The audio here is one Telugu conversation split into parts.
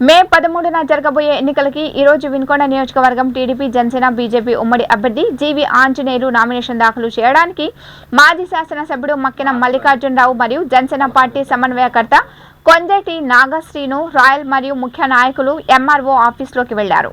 మే పదమూడున జరగబోయే ఎన్నికలకి ఈరోజు వినుకొండ నియోజకవర్గం టీడీపీ జనసేన బీజేపీ ఉమ్మడి అభ్యర్థి జీవి ఆంజనేయులు నామినేషన్ దాఖలు చేయడానికి మాజీ శాసనసభ్యుడు మక్కిన మల్లికార్జునరావు మరియు జనసేన పార్టీ సమన్వయకర్త కొంజటి నాగశ్రీను రాయల్ మరియు ముఖ్య నాయకులు ఎంఆర్ఓ ఆఫీసులోకి వెళ్ళారు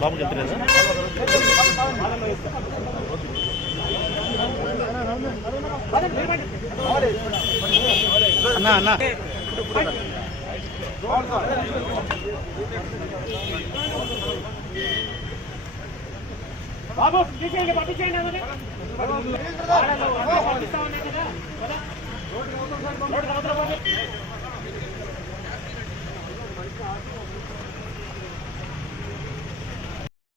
లోపలికి వెళ్తలేదా అన్నా అన్నా బాబు తీసేయండి పట్టించేయండి అతన్ని. పంపిస్తా ఉన్నాయి కదా. కదా? అవతల పోండి.